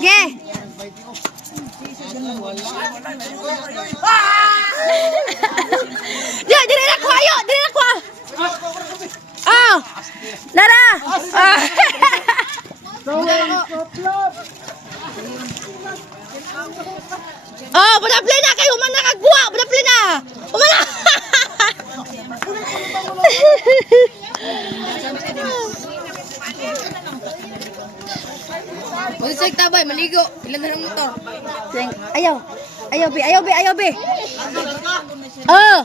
Ge. Ya, diri na ko ayo, diri na ko. Oh. Lara. Oh, budapli na kay human na kagwa, budapli na. Human na. Mag-check tabay, maligo. Ilan na lang motor? Ayaw. Ayaw, be. Ayaw, be. Ayaw, be. Oh.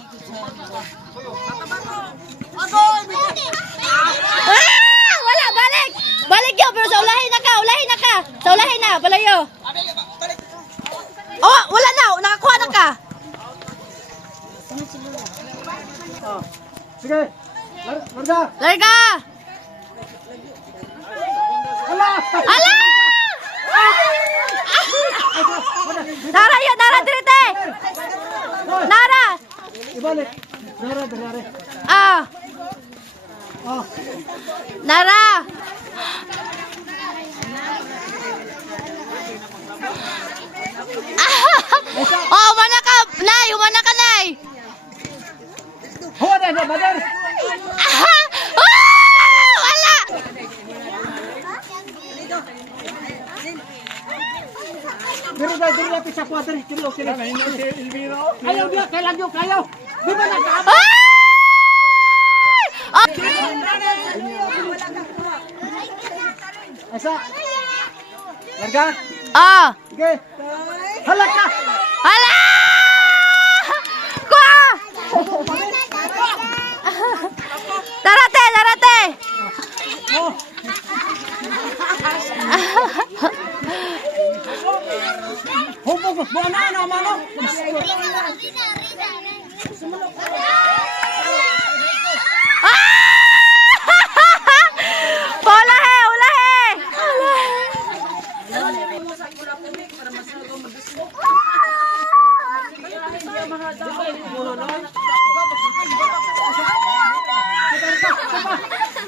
Ah! Wala, balik. Balik yun, pero sa ulahin na ka. Ulahin na ka. Sa ulahin na, palayo. Oh, wala na. Nakakuha na ka. Sige. Larga. Larga. Ala! Ala! Nara yun, Nara, dirite. Nara. Ibalik. Nara. Ah. Oh. Nara. Oh, mana ka, Nay, umana ka, Nay. Huwag na, badar. Wala. Diri na pisa kwadri. Kilo. Ayaw dia, kailan yung kayo. Di ba nagkaabot? Ah! Asa? Larga. Ah! Sige. Halak ka. Hala! Kuha! Darate, darate! Oh. Humugos mo na mano. Ulahe, ulahe!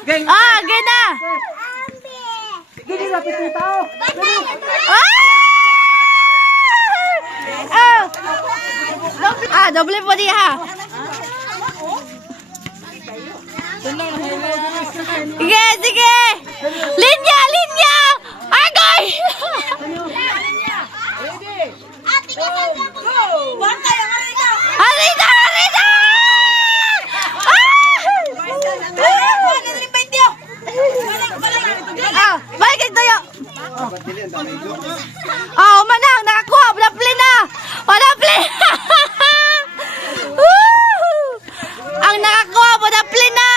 Geng. Ah, gina! Dili na piti tao. Ah, doble po diha. Sige, sige. Linya, linya. Agoy. Harina, harina. Ah, balik ito yo. Oh, manang nakakuha, budapli na. Budapli. Ang nakakuha, budapli na.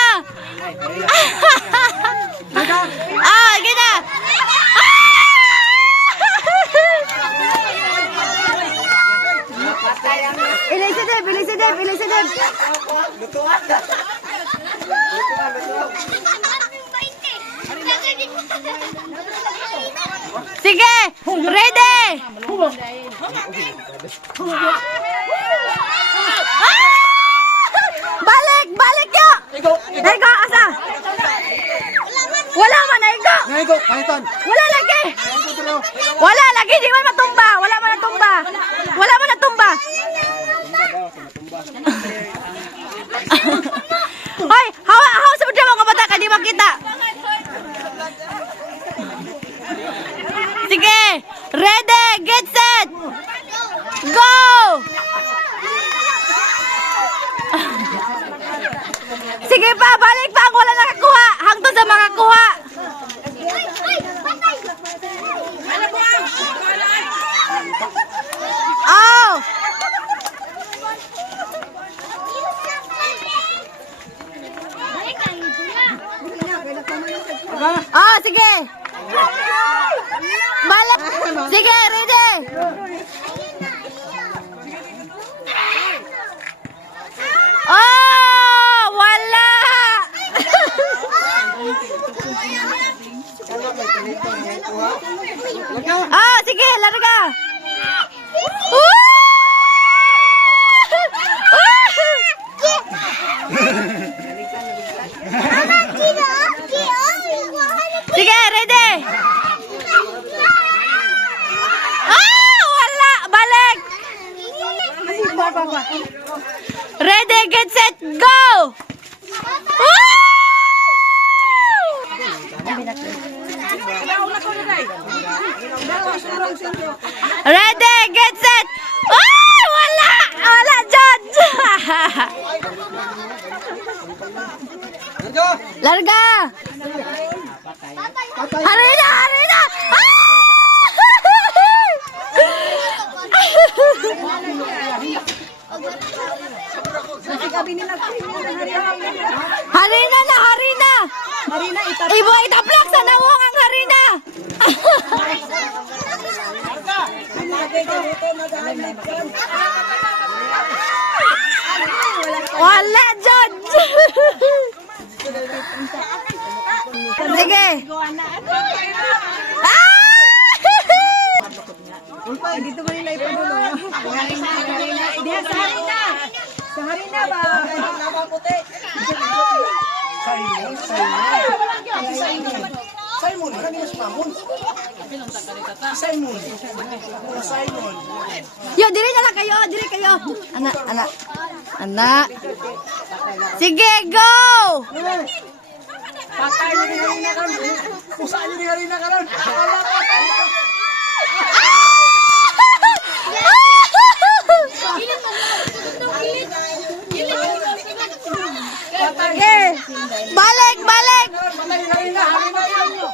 Ah, gina. Ilisidib, ilisidib, ilisidib. Sige, ready. Balik, balik yo. Ego, asa? Wala man, ego. Naigo, kahitan. Wala lagi. Wala lagi, di man matumba. Wala man natumba. Wala man natumba. Hoy, hawa sa mga mga bata ka, di makita. Sige, ready, get set, go! Sige pa, balik pa ang wala nakakuha. Hangtod sa makakuha. Oh! Oh, sige. Balik. Sige, ready. Oh, wala. Ah, sige, larga. Sige, ready. get, set, go! Woo! Ready, get, set! Ah! Wala! Wala, Judge! Larga! Harina! Harina! Harina na! Harina! Ibo itaplak sa nawang ang harina! Wala, Judge! Sige! Ah! Dito ba nila ipadulo? Diyan sa harina. Sa harina ba? Simon, kanina si Mamon. Simon. Simon. Yo, diri na lang kayo, diri kayo. Anak, anak. Anak. Sige, go! Patay niyo ni Harina karon. Pusaan niyo ni Harina karon. Sige. Balik, balik. Patay ni Harina, Harina yun.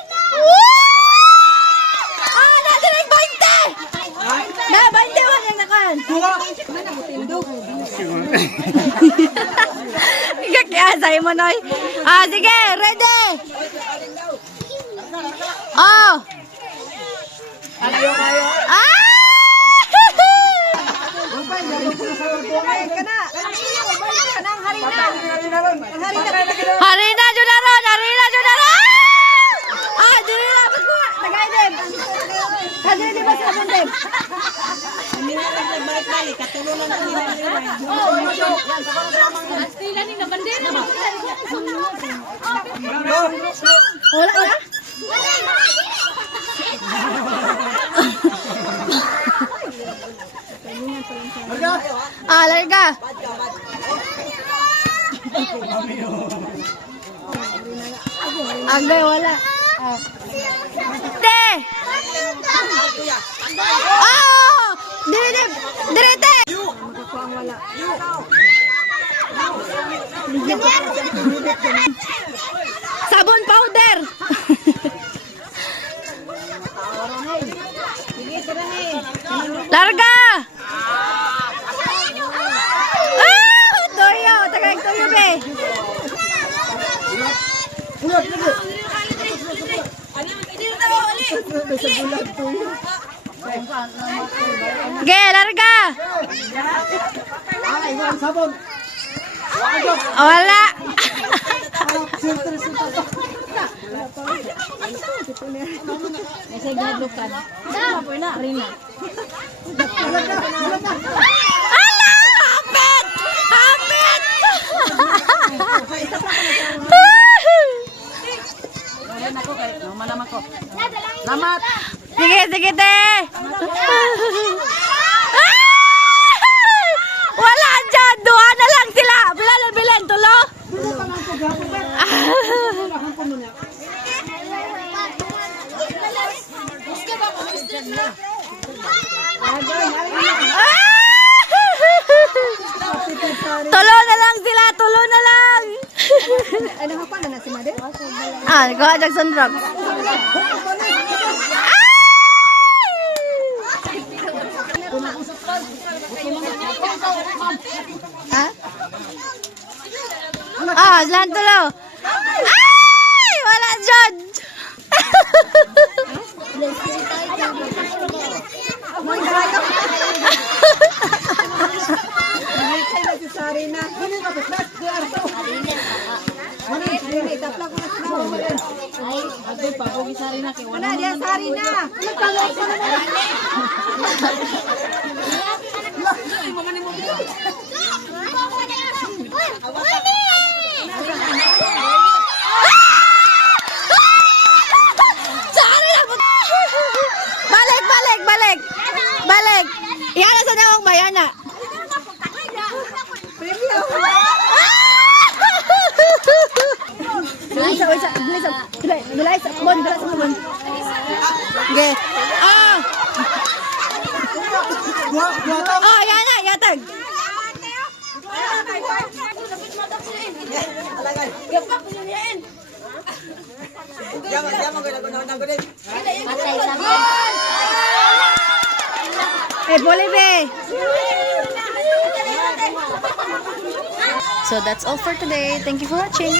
Ah, nadirig 20. Na, 21 yung nakan. Kaya sa'yo mo, Noy. Ah, sige, ready. Oh. Ah! Harina, Junaron! Harina, Junaron! Ah, dili na. Nag-idem. Hadiri di ba sa abundem? Wala, wala. Ah, larga. Agay, wala. Ah. Te! Oh! Dire, direte! Sabon powder! Larga! Ah! Toyo! Tagay toyo, be! Ge, larga! Sabon. Wala! Ala! Hapit! Hapit! Lamat. Sige, sige, te! Ah! Wala dyan! Duha na lang sila! Bilan na bilan, tulo? Tulo na lang sila! Tulo na lang! Ano nga pa na si Mother? Ah, nagawa Jackson Rock. Ah? Ah, saan tulo? Ay! Wala dyan! Si Sarina. Itapla ko na si Mother. Wala, diyan Sarina. Balik, balik, balik! Balik! Iyan na sa nawang bayana. Premyo. sabon, dala sabon. Okay. Ah! Oh, yan na, yatag. Boleh be. So that's all for today. Thank you for watching.